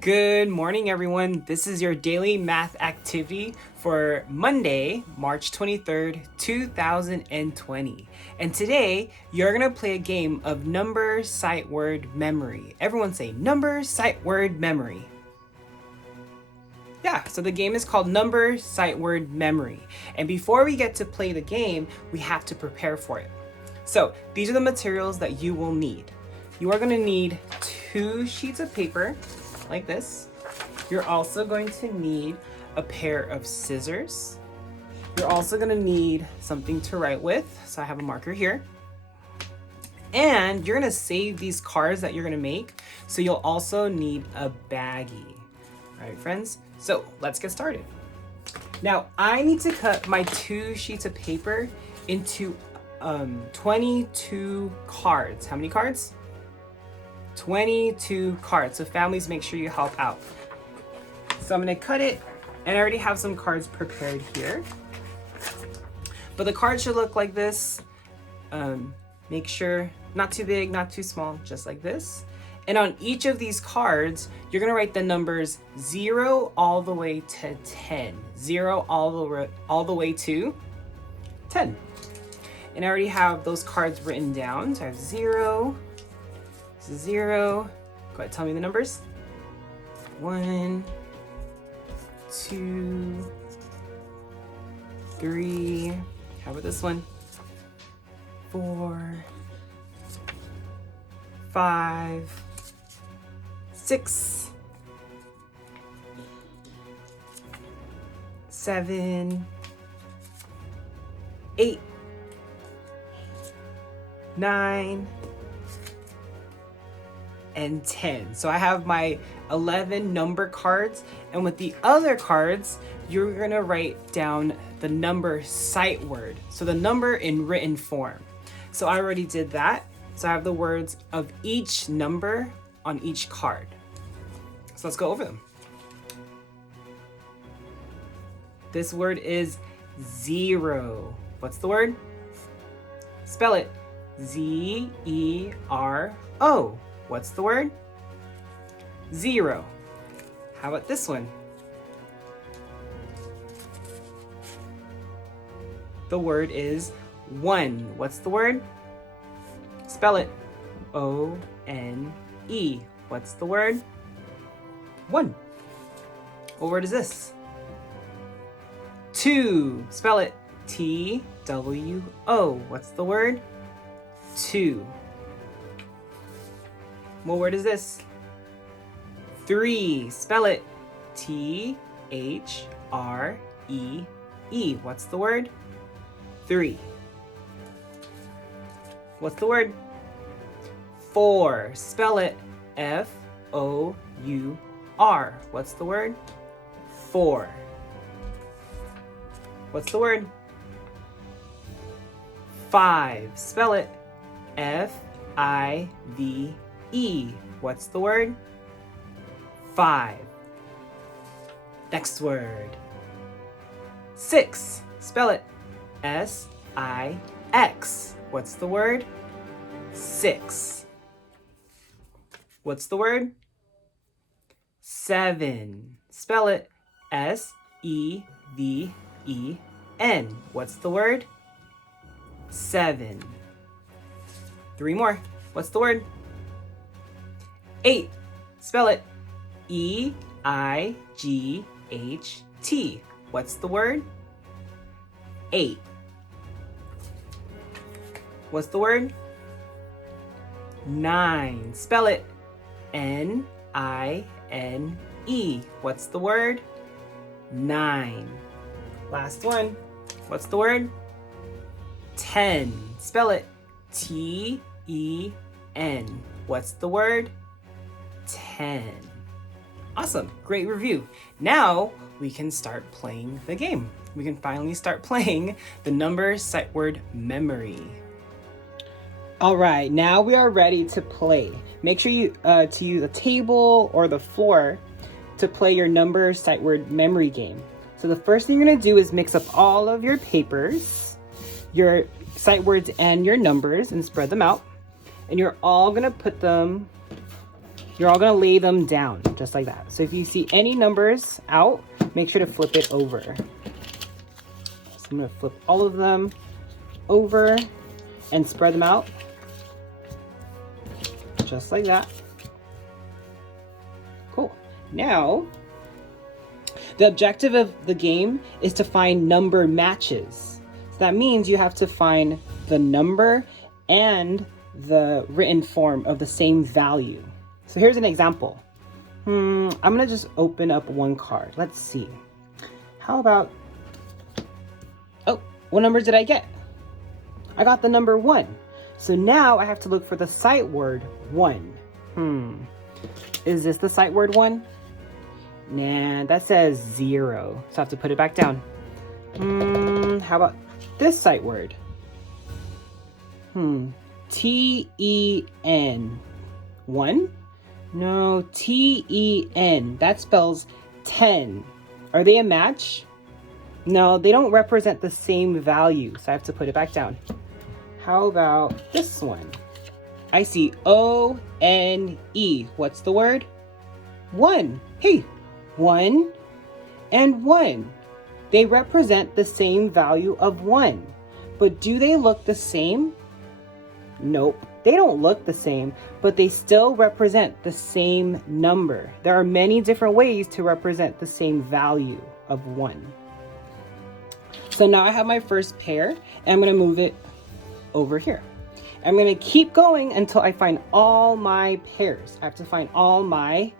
Good morning, everyone. This is your daily math activity for Monday, March 23rd, 2020. And today, you're going to play a game of number, sight, word, memory. Everyone say number, sight, word, memory. Yeah, so the game is called Number, Sight, Word, Memory. And before we get to play the game, we have to prepare for it. So these are the materials that you will need. You are going to need 2 sheets of paper, like this. You're also going to need a pair of scissors. You're also going to need something to write with. So I have a marker here. And you're going to save these cards that you're going to make. So you'll also need a baggie. All right, friends? So let's get started. Now I need to cut my 2 sheets of paper into 22 cards. How many cards? 22 cards. So families, make sure you help out. So I'm going to cut it, and I already have some cards prepared here. But the card should look like this. Make sure not too big, not too small, just like this. And on each of these cards, you're going to write the numbers 0 all the way to 10. 0 all the way to 10. And I already have those cards written down. So I have 0, 0. Go ahead, tell me the numbers. 1, 2, 3. How about this one? 4, 5, 6, 7, 8, 9, and 10. So I have my 11 number cards, and with the other cards, you're gonna write down the number sight word. So the number in written form. So I already did that. So I have the words of each number on each card. So let's go over them. This word is 0. What's the word? Spell it. Z-E-R-O. What's the word? 0. How about this one? The word is 1. What's the word? Spell it. O-N-E. What's the word? 1. What word is this? 2. Spell it. T-W-O. What's the word? 2. What word is this? 3. Spell it. T-H-R-E-E. What's the word? 3. What's the word? 4. Spell it. F-O-U-R. What's the word? 4. What's the word? 5. Spell it. F-I-V-E. What's the word? 5. Next word. 6. Spell it. S-I-X. What's the word? 6. What's the word? 7. Spell it. S-E-V-E-N. What's the word? 7. 3 more. What's the word? 8. Spell it. E-I-G-H-T. What's the word? 8. What's the word? 9. Spell it. N-I-N-E. What's the word? 9. Last one. What's the word? 10. Spell it. T-E-N. What's the word? 10. Awesome. Great review. Now we can start playing the game. We can finally start playing the number sight word memory. All right, now we are ready to play. Make sure you to use a table or the floor to play your number sight word memory game. So the first thing you're gonna do is mix up all of your papers, your sight words and your numbers, and spread them out. And you're all gonna put them you're all gonna lay them down just like that. So if you see any numbers out, make sure to flip it over. So I'm gonna flip all of them over and spread them out just like that. Cool. Now, the objective of the game is to find number matches. So that means you have to find the number and the written form of the same value. So here's an example. I'm gonna just open up one card. Let's see. How about, oh, what numbers did I get? I got the number 1. So now I have to look for the sight word 1. Is this the sight word 1? Nah, that says 0. So I have to put it back down. How about this sight word? T-E-N. 1? No, T-E-N. That spells 10. Are they a match? No, they don't represent the same value. So I have to put it back down. How about this one? I see O-N-E. What's the word? 1. Hey, 1 and 1. They represent the same value of 1. But do they look the same? Nope, they don't look the same, but they still represent the same number. There are many different ways to represent the same value of 1. So now I have my first pair, and I'm going to move it over here. I'm going to keep going until I find all my pairs. I have to find all my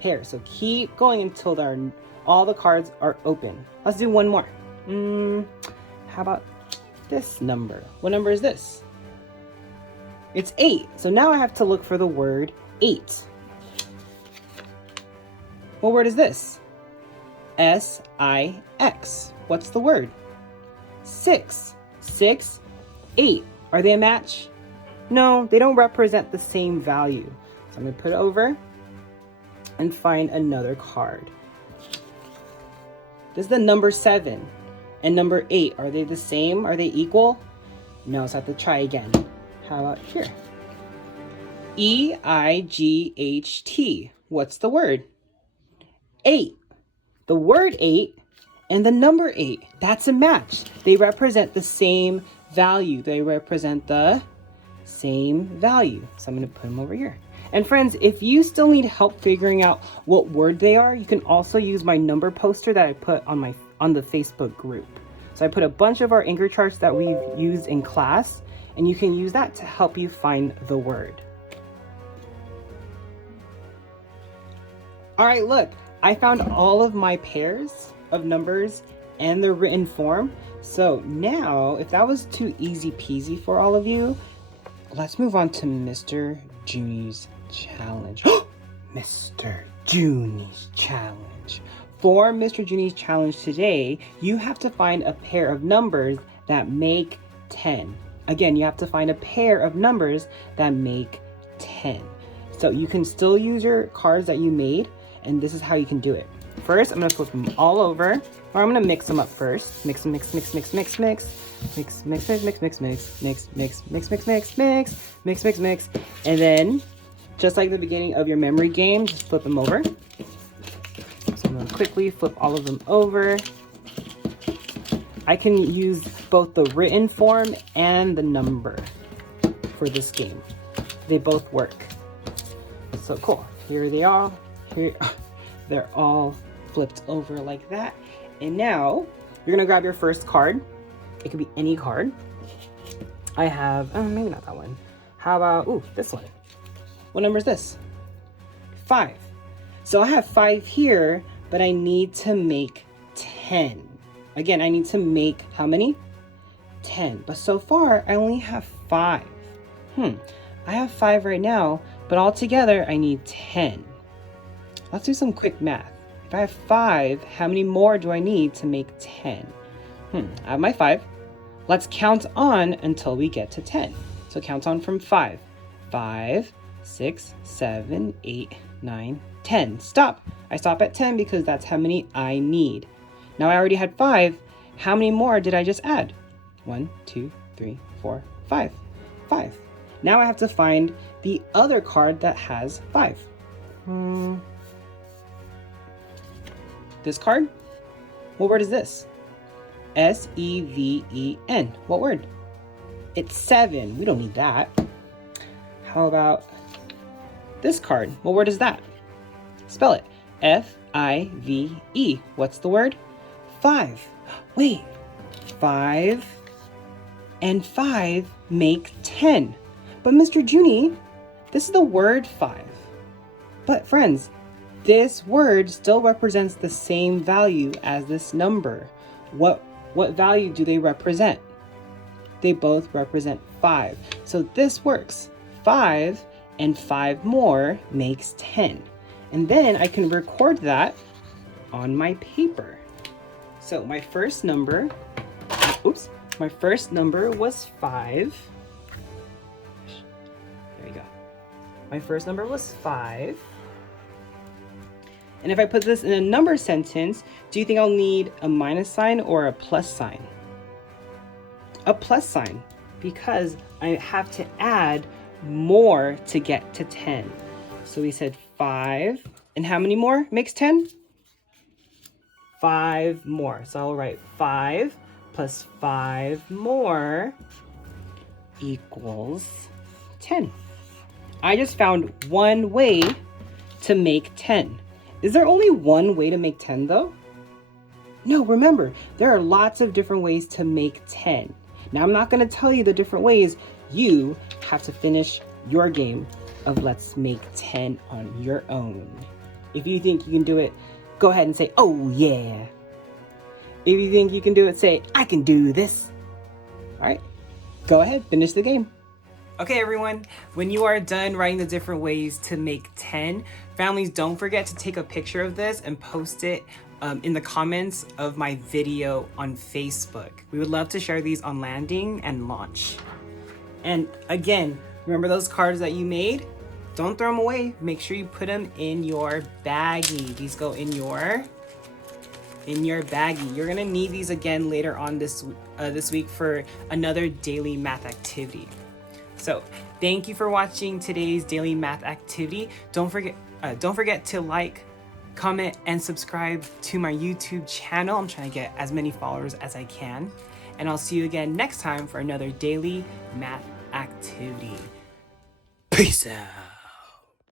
pairs. So keep going until all the cards are open. Let's do one more. How about this number? What number is this? It's 8. So now I have to look for the word 8. What word is this? S-I-X. What's the word? 6. 6, 8. Are they a match? No, they don't represent the same value. So I'm going to put it over and find another card. This is the number 7 and number 8. Are they the same? Are they equal? No, so I have to try again. How about here? E-I-G-H-T. What's the word? 8. The word 8 and the number 8. That's a match. They represent the same value. They represent the same value. So I'm going to put them over here. And friends, if you still need help figuring out what word they are, you can also use my number poster that I put on the Facebook group. So I put a bunch of our anchor charts that we've used in class, and you can use that to help you find the word. All right, look, I found all of my pairs of numbers and their written form. So now, if that was too easy peasy for all of you, let's move on to Mr. Junie's challenge. Mr. Junie's challenge. For Mr. Junie's challenge today, you have to find a pair of numbers that make 10. Again, you have to find a pair of numbers that make 10. So you can still use your cards that you made, and this is how you can do it. First, I'm going to flip them all over, or I'm going to mix them up first. Mix, mix, mix, mix, mix, mix. Mix, mix, mix, mix, mix, mix, mix, mix, mix, mix, mix, mix, mix, mix, mix. And then, just like the beginning of your memory game, just flip them over. So I'm going to quickly flip all of them over. I can use both the written form and the number for this game. They both work. So cool. Here they are. Here, they're all flipped over like that. And now, you're going to grab your first card. It could be any card. I have, maybe not that one. How about, this one. What number is this? 5. So I have 5 here, but I need to make 10. Again, I need to make how many? 10. But so far, I only have 5. I have 5 right now, but altogether, I need 10. Let's do some quick math. If I have 5, how many more do I need to make 10? I have my 5. Let's count on until we get to 10. So count on from 5. 5, 6, 7, 8, 9, 10. Stop. I stop at 10 because that's how many I need. Now I already had 5. How many more did I just add? 1, 2, 3, 4, 5. 5. Now I have to find the other card that has 5. This card? What word is this? S-E-V-E-N. What word? It's 7. We don't need that. How about this card? What word is that? Spell it. F-I-V-E. What's the word? 5. Wait. 5 and 5 make 10. But Mr. Junie, this is the word 5. But friends, this word still represents the same value as this number. What value do they represent? They both represent 5. So this works. 5 and 5 more makes 10. And then I can record that on my paper. So my first number was 5. There we go. My first number was 5. And if I put this in a number sentence, do you think I'll need a minus sign or a plus sign? A plus sign, because I have to add more to get to 10. So we said 5, and how many more makes 10? 5 more. So I'll write 5 plus 5 more equals 10. I just found one way to make 10. Is there only one way to make 10 though? No, remember, there are lots of different ways to make 10. Now I'm not gonna tell you the different ways. You have to finish your game of Let's Make 10 on your own. If you think you can do it, go ahead and say, oh yeah. If you think you can do it, say, I can do this. All right, go ahead, finish the game. Okay, everyone, when you are done writing the different ways to make 10, families, don't forget to take a picture of this and post it in the comments of my video on Facebook. We would love to share these on landing and launch. And again, remember those cards that you made? Don't throw them away. Make sure you put them in your baggie. These go in your baggie. You're gonna need these again later on this week for another daily math activity. So thank you for watching today's daily math activity. Don't forget to like, comment, and subscribe to my YouTube channel. I'm trying to get as many followers as I can. And I'll see you again next time for another daily math activity. Peace out.